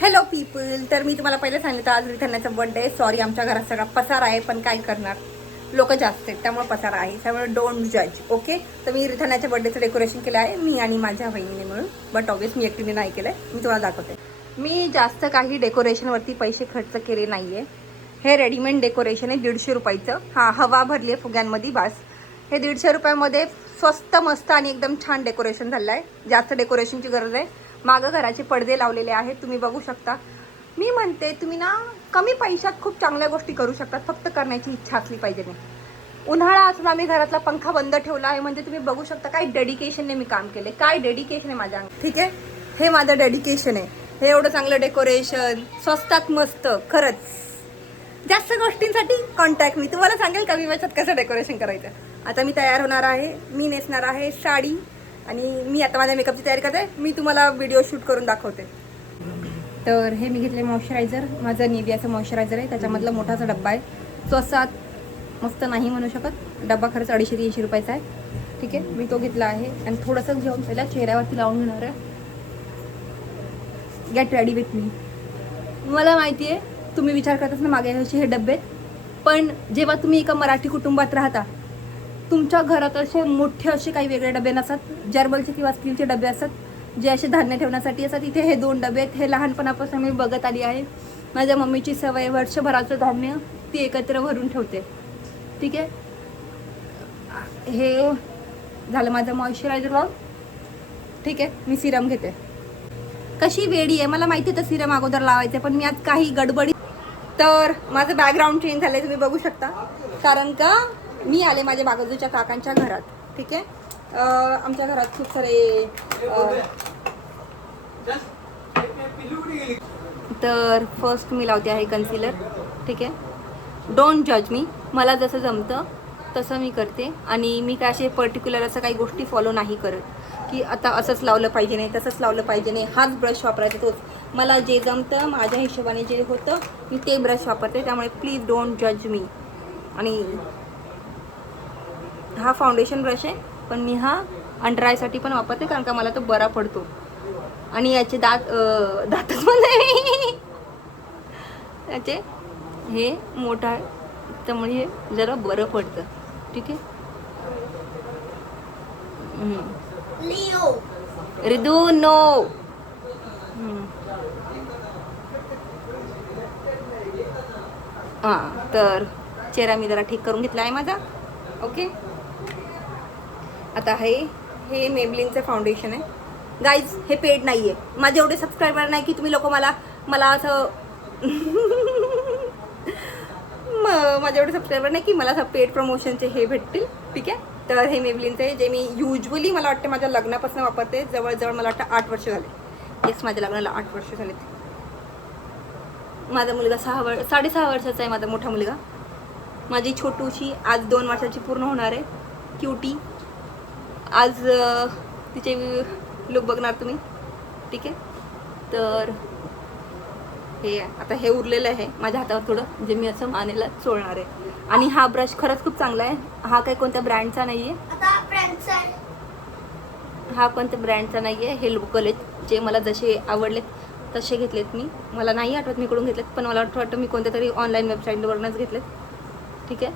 Hello people. तर मी तुम्हाला पहिले सांगितलं आज रिथाण्याचा बर्थडे. सॉरी, आमच्या घरात सगळा पसारा आहे, पण काय करणार, लोक जास्त आहेत त्यामुळे पसारा आहे, त्यामुळे डोंट जज. ओके, तर मी रिथाण्याच्या बर्थडेचं डेकोरेशन केलं आहे, मी आणि माझ्या बहिणीने मिळून. बट ऑब्वियस मी एकटीने नाही केलं आहे, मी तुम्हाला दाखवते. मी जास्त काही डेकोरेशनवरती पैसे खर्च केले नाही आहे. हे रेडीमेड डेकोरेशन आहे 150 रुपयाचं. हां, हवा भरली आहे फुग्यांमध्ये, बस. हे 150 रुपयामध्ये स्वस्त मस्त आणि एकदम छान डेकोरेशन झालं आहे. जास्त डेकोरेशनची गरज आहे. मागं घराचे पडदे लावलेले आहेत, तुम्ही बघू शकता. मी म्हणते तुम्ही ना कमी पैशात खूप चांगल्या गोष्टी करू शकतात, फक्त करण्याची इच्छा असली पाहिजे. नाही, उन्हाळा असून आम्ही घरातला पंखा बंद ठेवला आहे, म्हणजे तुम्ही बघू शकता काय डेडिकेशनने मी काम केले, काय डेडिकेशन आहे माझ्या. ठीक आहे, हे माझं डेडिकेशन आहे. हे एवढं चांगलं डेकोरेशन स्वस्तात मस्त. खरंच जास्त गोष्टींसाठी कॉन्टॅक्ट मी तुम्हाला सांगेल कमी पैशात कसं डेकोरेशन करायचं. आता मी तयार होणार आहे, मी नेसणार आहे साडी आणि मी आता माझ्या मेकअपची तयारी करते. मी तुम्हाला व्हिडिओ शूट करून दाखवते. तर हे मी घेतले मॉइश्चरायझर, माझं निव्हियाचं मॉइश्चरायझर आहे, त्याच्यामधला मोठासा डब्बा आहे. स्वस्तात मस्त नाही म्हणू शकत, डब्बा खरंच 250-300 रुपयाचा आहे. ठीक आहे, मी तो घेतला आहे आणि थोडंसं घेऊन पहिला चेहऱ्यावरती लावून घेणार आहे. Get ready with me. मला माहिती आहे तुम्ही विचार करताच ना मागे हे डबे, पण जेव्हा तुम्ही एका मराठी कुटुंबात राहता, तुमच्या घरात असे मोठे असे काही वेगळे डबे नसतात. जर्मलचे किंवा स्टीलचे डबे असतात जे असे धान्य ठेवण्यासाठी असतात. इथे हे 2 डबे आहेत. हे लहानपणापासून मी बघत आली आहे. माझ्या मम्मीची सवय, वर्षभराचं धान्य ती एकत्र भरून ठेवते. ठीक आहे, हे झालं माझं मॉइश्चरायझर लावून. ठीक आहे, मी सिरम घेते. कशी वेडी आहे मला माहिती आहे, तर सिरम अगोदर लावायचं, पण मी आज काही गडबडी. तर माझं बॅकग्राऊंड चेंज झालं आहे, तुम्ही बघू शकता, कारण का मी आले माझ्या बाजूच्या काकांच्या घरात. ठीक आहे, आमच्या घरात खूप सारे तर फर्स्ट मी लावते आहे कन्सिलर. ठीक आहे, डोंट जज मी, मला जसं जमतं तसं मी करते. आणि मी काय असे पर्टिक्युलर असं काही गोष्टी फॉलो नाही करत की आता असंच लावलं पाहिजे नाही, तसंच लावलं पाहिजे नाही, हाच ब्रश वापरायचा तोच. मला जे जमतं माझ्या हिशोबाने जे होतं मी ते ब्रश वापरते, त्यामुळे प्लीज डोंट जज मी. आणि हा फाउंडेशन ब्रश आहे, पण मी हा अंडर आयसाठी पण वापरते, कारण का मला तो बरा पडतो. आणि याचे दातच पण नाही याचे, हे मोठं आहे त्यामुळे हे जरा बरं पडतं. ठीक आहे, रिदू नो. हां, तर चेहरा मी जरा ठीक करून घेतला आहे माझा. ओके, आता हे मेबलिनचं फाउंडेशन आहे. गाईज, हे पेड नाही आहे. माझे एवढे सबस्क्रायबर नाही की तुम्ही लोक मला असं माझे एवढे सबस्क्रायबर नाही की मला असं पेड प्रमोशनचे हे भेटतील. ठीक आहे, तर हे मेबलिनचे आहे जे मी युजली मला वाटते माझ्या लग्नापासून वापरते. जवळजवळ मला वाटतं 8 वर्ष झाले. येस, माझ्या लग्नाला 8 वर्ष झालेत. माझा मुलगा 6.5 वर्षाचा आहे, माझा मोठा मुलगा. माझी छोटूशी आज 2 वर्षाची पूर्ण होणार आहे, क्यूटी. आज तिचे लुक बघणार तुम्ही. ठीक आहे, तर हे आता हे उरलेलं आहे माझ्या हातावर थोडं, जे मी असं मानेला चोळणार आहे. आणि हा ब्रश खरंच खूप चांगला आहे. हा काही कोणत्या ब्रँडचा नाही आहे, हा कोणत्या ब्रँडचा नाही आहे. हे लोकल आहेत, जे मला जसे आवडलेत तसे घेतलेत मी. मला नाही आठवत मी कुठून घेतलेत, पण मला वाटतं मी कोणत्या तरी ऑनलाईन वेबसाईटवरूनच घेतलेत. ठीक आहे,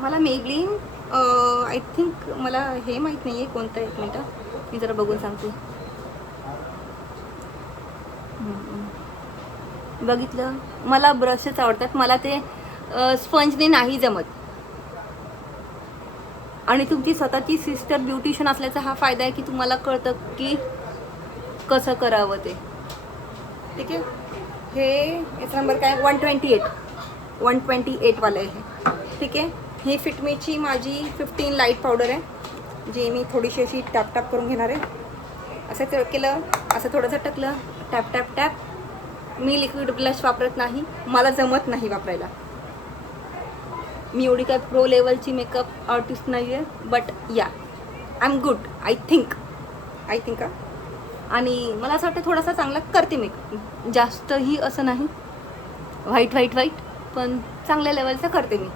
मला मेबलिन आय थिंक मला हे माहीत नाही आहे कोणतं. 1 मिनटं मी जरा बघून सांगते. बघितलं, मला ब्रशच आवडतात, मला ते स्पंजने नाही जमत. आणि तुमची स्वतःची सिस्टर ब्युटिशियन असल्याचा हा फायदा आहे की तुम्हाला कळतं की कसं करावं ते. ठीक आहे, हे याचा नंबर काय 128 वाला आहे हे. ठीक आहे, ही फिटमीची माझी 15 लाईट पावडर आहे, जी मी थोडीशी अशी टॅप करून घेणार आहे. असं केलं, असं थोडंसं टाकलं, टॅप. मी लिक्विड ब्लश वापरत नाही, मला जमत नाही वापरायला. मी एवढी काय प्रो लेवलची मेकअप आर्टिस्ट नाही आहे, बट या I am good I think आणि मला असं वाटतं थोडासा चांगला करते मेकअप, जास्तही असं नाही व्हाईट, पण चांगल्या लेवलचं करते मी.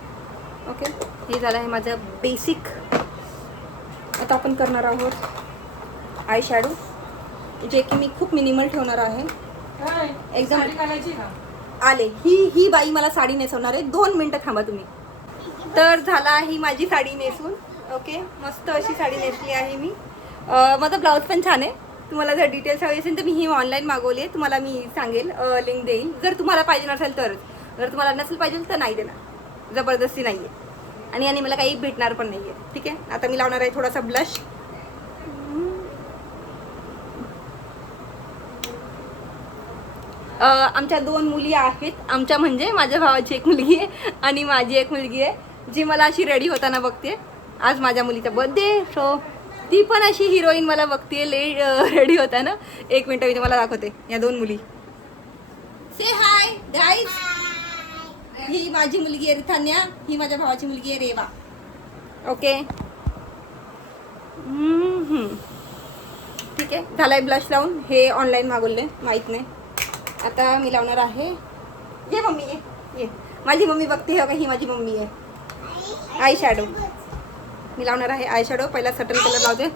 ओके, हे झालं आहे माझं बेसिक. आता आपण करणार आहोत आय शॅडो. जे की मी खूप मिनिमल ठेवणार आहे. एकदम घालायची का? आले. ही बाई मला साडी नेसवणार आहे. 2 मिनिटं थांबा तुम्ही. तर झाला ही माझी साडी नेसून. ओके, मस्त अशी साडी नेसली आहे मी. माझा ब्लाऊज पण छान आहे. तुम्हाला जर डिटेल्स हवे असेल तर मी ही ऑनलाईन मागवली आहे. तुम्हाला मी सांगेल, लिंक देईल जर तुम्हाला पाहिजे नसेल तरच. जर तुम्हाला नसेल पाहिजे तर नाही देणार, जबरदस्ती नाही आहे. आणि मला काही भेटणार पण नाही आहे. ठीक आहे, आता मी लावणार आहे थोडासा ब्लश. आमच्या 2 मुली आहेत. आमच्या म्हणजे माझ्या भावाची एक मुलगी आहे आणि माझी एक मुलगी आहे जी मला अशी रेडी होताना बघते. आज माझ्या मुलीचा बर्थडे, सो ती पण अशी हिरोईन मला बघते रेडी होताना. 1 मिनिट मी तुम्हाला दाखवते या 2 मुली. से हाय गाईज. ही माझी मुलगी आहे रिथान्या, ही माझ्या भावाची मुलगी आहे रेवा. ओके, ठीक आहे. झालाय ब्लश लावून. हे ऑनलाईन मागवले, माहीत नाही. आता मी लावणार आहे. ये मम्मी ये. माझी मम्मी बघते हो का, ही माझी मम्मी आहे. आय शॅडो मी लावणार आहे. आय शॅडो पहिला सटल कलर लावते.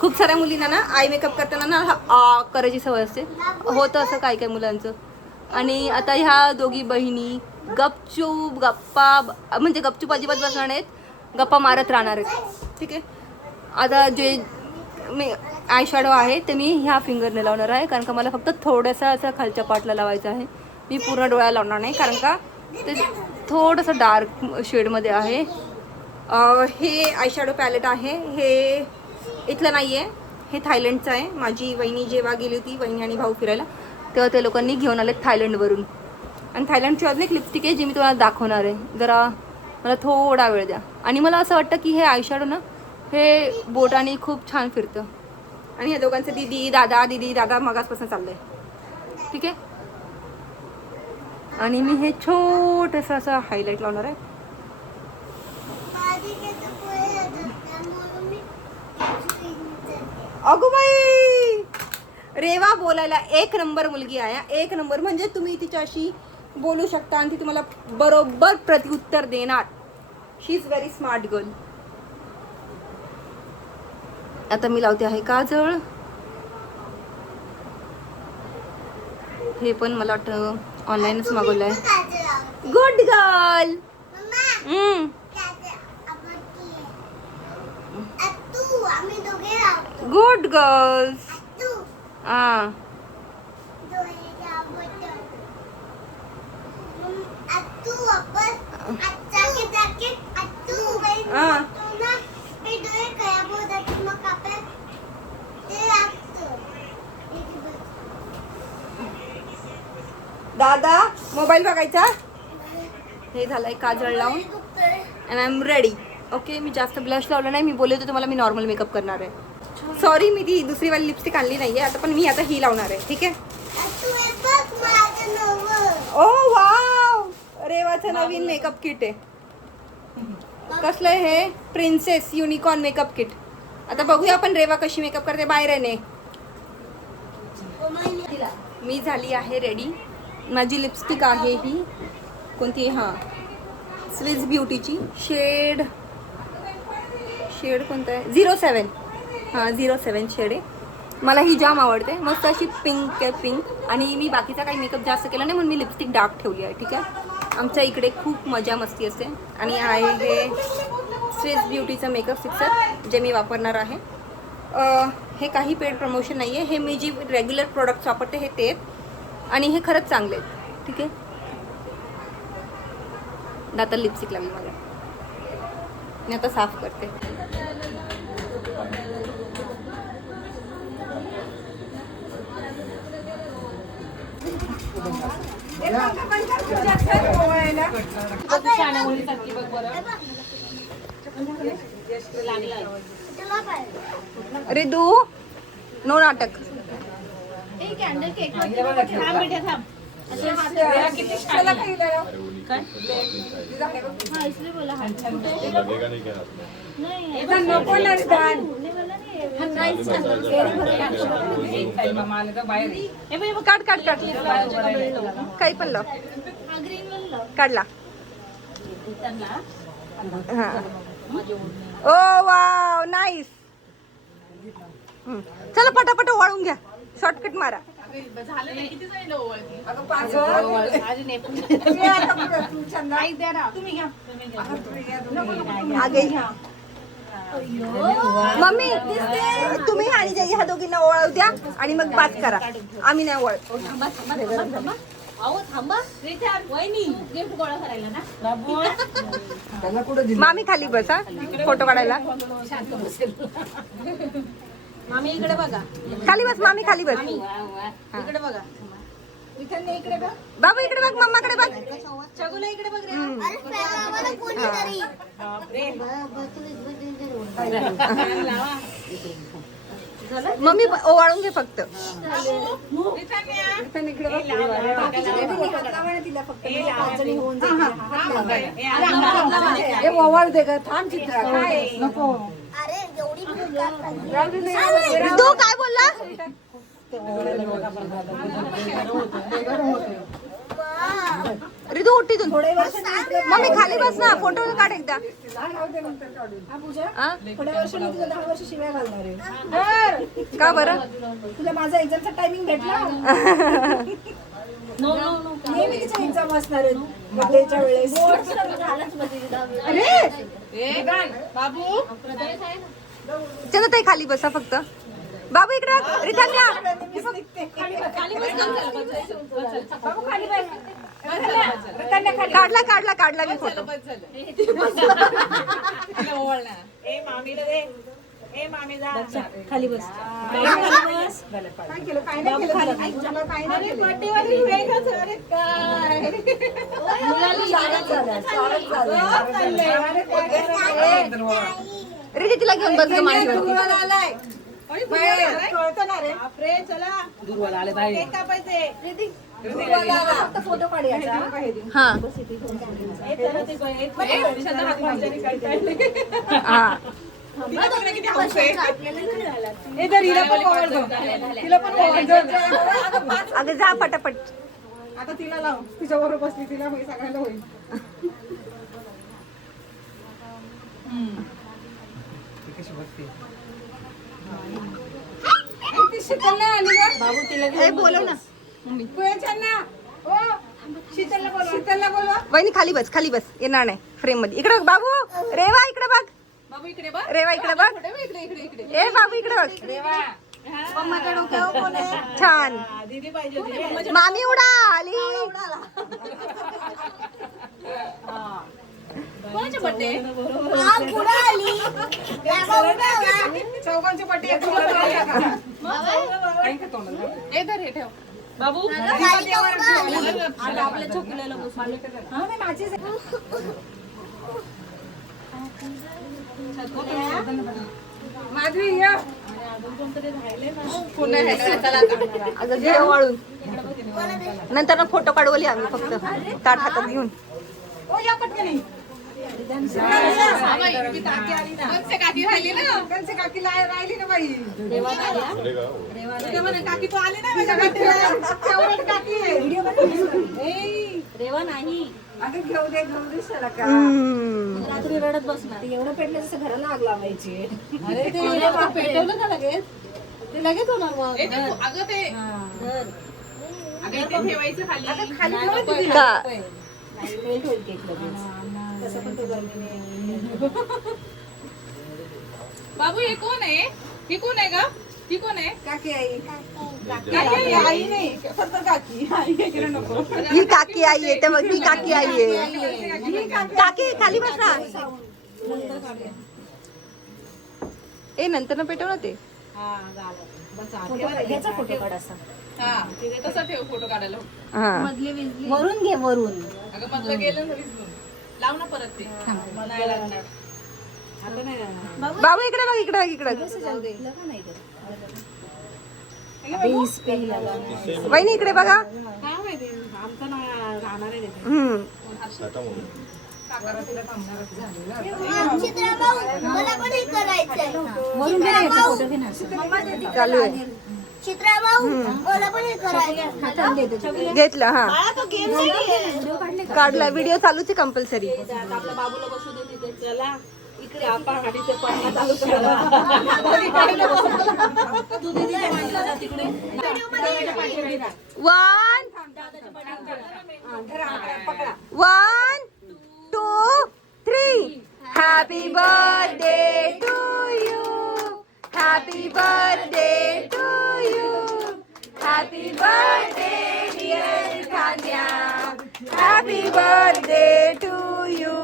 खूप साऱ्या मुलींना ना आय मेकअप करताना ना करायची सवय असते, होतं असं काय काय मुलांचं. आणि आता ह्या दोघी बहिणी गपचूप गप्पा, म्हणजे गपचूप अजिबात बसणार नाहीत, गप्पा मारत राहणार आहेत. ठीक आहे. आता जे मी आय शॅडो आहे ते मी ह्या फिंगरने लावणार आहे, कारण का मला फक्त थोडंसं असं खालच्या पार्टला लावायचं आहे. मी पूर्ण डोळ्याला लावणार नाही, कारण का ते थोडंसं डार्क शेडमध्ये आहे. हे आय शॅडो पॅलेट आहे, हे इथलं नाही आहे, हे थायलंडचं आहे. माझी वहिनी जेव्हा गेली होती, वहिनी आणि भाऊ फिरायला, तेव्हा ते लोकांनी घेऊन आले थायलंडवरून. आणि थायलंडची अजून एक लिपस्टिक आहे जी मी तुम्हाला दाखवणार आहे. जरा मला थोडा वेळ द्या. आणि मला असं वाटतं की हे आय शॅडो ना हे बोटाने खूप छान फिरतं. आणि ह्या दोघांचं दीदी दादा मगासपासून चाललंय. ठीक आहे. आणि मी हे छोटंसं असं हायलाईट लावणार आहे. अगो बाई, रेवा बोलायला 1 नंबर मुलगी आहे. 1 नंबर म्हणजे तुम्ही तिच्याशी बोलू शकता आणि ती तुम्हाला बरोबर प्रत्युत्तर देणार. शी इज व्हेरी स्मार्ट गर्ल. आता मी लावते आहे काजळ. हे पण मला वाटतं ऑनलाईनच मागवलं आहे. Good girl. Good girls. दादा मोबाईल बघायचा. हे झालंय काजळ लावून and I am ready. Okay, मी जास्त ब्लश लावलं नाही. मी बोलले होते तुम्हाला मी नॉर्मल मेकअप करणार आहे. सॉरी, मी ती दुसरी वाली लिपस्टिक आणली नाहीये आता, पण मी आता ही लावणार आहे. ठीक आहे. ओ वाव, रेवाचं नवीन मेकअप किट आहे. कसलं आहे हे? Princess unicorn makeup kit. आता बघूया आपण रेवा कशी मेकअप करते बाहेरने. मी झाली आहे रेडी. माझी लिपस्टिक आहे ही कोणती? हां, स्विस ब्युटीची. शेड कोणतं आहे? 07. हां, 07 शेड आहे. मला ही जाम आवडते. मस्त अशी पिंक आहे, पिंक. आणि मी बाकीचा काही मेकअप जास्त केला नाही म्हणून मी लिपस्टिक डार्क ठेवली आहे. ठीक आहे. आमच्या इकडे खूप मजा मस्ती असते. आणि आहे हे स्विस ब्युटीचं मेकअप फिक्सर जे मी वापरणार आहे. हे काही पेड प्रमोशन नाही आहे. हे मी जी रेग्युलर प्रोडक्ट्स वापरते हे ते आहेत आणि हे खरंच चांगले आहेत. ठीक आहे. आता लिपस्टिक लागली मला. मी आता साफ करते. अरे दू नो नाटक. काढ काढ काढ काही पण लाव. काढला. हा. ओ वाव, नाईस. नाईस. चला पटापट ओवाळून घ्या, शॉर्टकट मारा. मम्मी तुम्ही आणि ह्या दोघींना ओवाळू द्या आणि मग बात करा. आम्ही नाही ओवाळ. मामी खाली बसा फोटो काढायला. मामी इकडे बघा. खाली बस मामी, खाली बस. इकडे बघा. इकडे बघ. बाबू इकडे बघ, मम्माकडे बघ. चगुला इकडे बघ रे. मम्मी ओवाळून घे फक्त. ओवाळ दे ग. थांब चित्रा. नको. तू काय बोलला? रिदू उठ तिथून. मम्मी खाली बस ना, फोटो काढ एकदा. थोड्या वर्षांनी तुला 10 वर्ष शिव्या घालणार आहे. का बरं? तुला माझा एक्झामचा टायमिंग भेटला. नेहमी तिचा एक्झाम असणार आहे बर्थडेच्या वेळेस. बाबू चला ताई खाली बसा फक्त. बाबू इकडे रिठान्या. काढला काढला काढला मी फोटो. खाली बस. रिधी तिला घेऊन बस ग मांडीवरती. फोटो काढायचा. हा हा. अगं जा पटापट. आता तिला लाव. तिच्या बरोबर बसली, तिला सगळ्यांना होईल. शीतल नाही आली का? बाबू तिला बोलव ना. शीतलला बोलवा. वहिनी खाली बस, खाली बस. येणार नाही फ्रेम मध्ये. इकडे बाबू. रेवा इकडे बघ. बाबू इकडे बघ. रेवा इकडे बघ. ए बाबू इकडे बघ. छान. दीदी पाहिजे. मामी उडा आली. कोणाचे बर्थडे? चौघांचे बर्थडे. बाबू आपल्या छोकल्याला माधवी या. अगं घे वाळून. नंतर फोटो काढवली आम्ही फक्त ताट हातात घेऊन. या पटकन. काकी राहिली ना. त्यांची काकी राहिली ना बाई. काकी तू आली ना माझ्या बर्थडेला. काकी रेवा नाही. अगं घेऊ दे सला का. रात्री रडत बसणार. एवढं पेटलं जसं घराला आग लावायची. अरे ते पेटवलं का लगेच? ते लगेच होणार मग. अगं ते ठेवायचं खाली. का बाबू हे कोण आहे? ही कोण आहे का? ही कोण आहे? काकी आई. आई नाही फक्त काकी. आई इकडे नको. ही काकी आई आहे. ते बघ ही काकी आई आहे. काकी खाली बस ना. ए नंतर पेटव ना ते. फोटो काढ असा. तसा ठेव फोटो काढायला. हा वरून घे वरून. अगं मधलं गेलं ना विसरून. लाव ना परत ते. म्हणायला लागणार. आता नाही लागणार. बाबू इकडे बघ, इकडे बघ, इकडे. वहिनी इकडे बघा. काय माहिती आमचं ना राहणार आहे. चालू आहे. घेतलं हा. काढला व्हिडिओ चालूच आहे कंपल्सरी. आपल्या बाबूला बसू दे तिथे. चला इकडे आपण आणि ते पडणं चालू करा. तू दीदीच्या मांडीला जा तिकडे. दादाच्या पाठीवर जा. 1 दादाच्या पाठीवर जा. पकडा. 1 2 3 happy birthday to you. Happy birthday to you. Happy birthday dear Kanya. Happy birthday to you.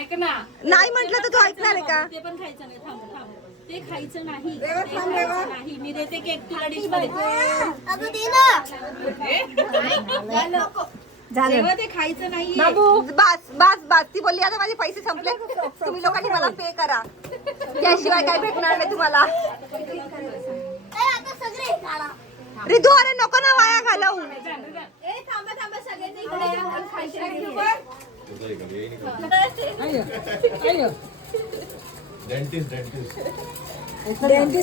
ऐक ना, नाही म्हटलं तर तू ऐकणार आहे का? ते पण खायचं नाही. थांब थांब, ते खायचं नाही. ते खायचं नाही. मी देते केक तुला डिश मध्ये. तेव्हा ते खायचं नाही. बस बस बस. ती बोलली आता माझे पैसे संपले, तुम्ही लोकांनी मला पे करा, त्याशिवाय काय भेटणार नाही तुम्हाला. रिदू अरे नको ना वाया घालवू. डेंटिस्ट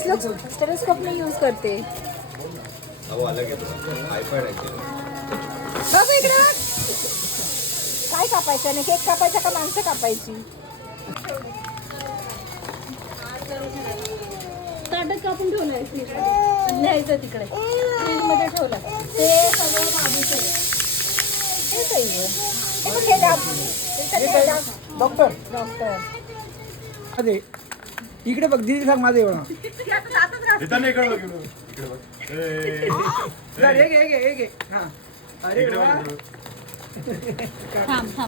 लोग स्टेथोस्कोप नहीं यूज करते. बाबा इकडे बघ. काय कापायचं नाही? केक कापायचा का माणसं कापायची? ताटच कापून ठेवलंय. लिहायचं तिकडे फ्रीज मध्ये ठेवलं. ते सगळं बाबूचं आहे. डॉक्टर अरे इकडे बघ दीदी सांग माझं एवढं हा अरे वा. थांब थांब.